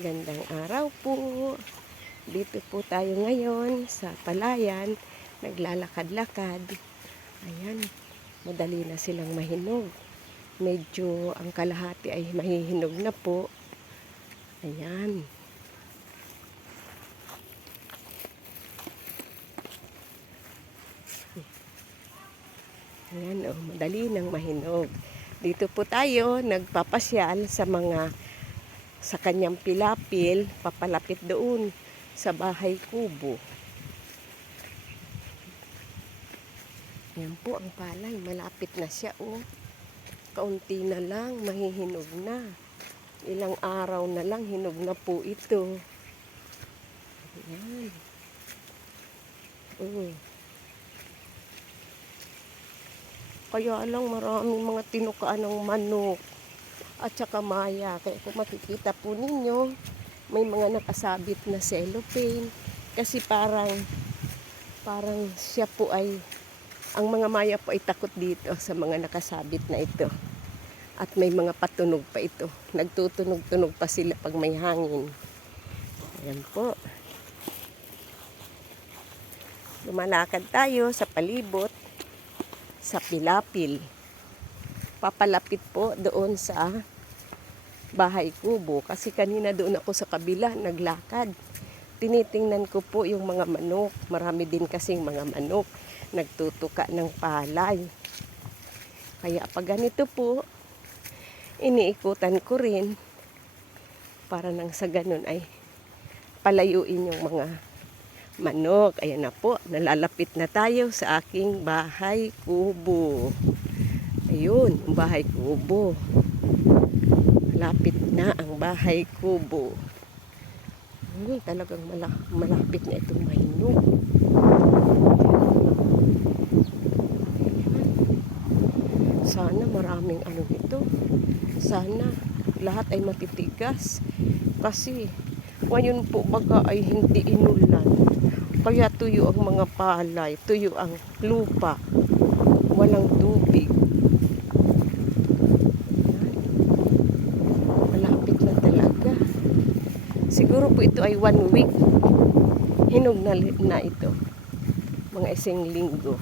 Gandang araw po. Dito po tayo ngayon sa palayan. Naglalakad-lakad. Ayan, madali na silang mahinog. Medyo ang kalahati ay mahihinog na po. Ayan. Ayan, oh, madali nang mahinog. Dito po tayo nagpapasyal sa mga sa kanyang pilapil, papalapit doon sa bahay kubo. Yan po ang palay, malapit na siya oh. Kaunti na lang, mahihinog na. Ilang araw na lang, hinog na po ito. Ayan. Mm. Kaya lang maraming mga tinukaan ng manok at saka maya. Kaya kung makikita po ninyo, may mga nakasabit na cellophane. Kasi parang, parang siya po ay, ang mga maya po ay takot dito sa mga nakasabit na ito. At may mga patunog pa ito. Nagtutunog-tunog pa sila pag may hangin. Ayan po. Lumalakad tayo sa palibot sa Pilapil. Papalapit po doon sa bahay kubo kasi kanina doon ako sa kabila naglakad. Tinitingnan ko po yung mga manok. Marami din kasing mga manok nagtutuka ng palay. Kaya pag ganito po, iniikutan ko rin para nang sa ganun ay palayuin yung mga manok. Ayan na po, nalalapit na tayo sa aking bahay kubo. Ayun, ang bahay kubo. Malapit na ang bahay kubo. Hmm, talagang mala malapit na itong mahinog. Sana maraming ano nito. Sana lahat ay matitigas. Kasi ngayon po baka ay hindi inulan. Kaya tuyo ang mga palay, tuyo ang lupa. Walang tubig. Malapit na talaga. Siguro po ito ay one week. Hinog na, na ito. Mga isang linggo.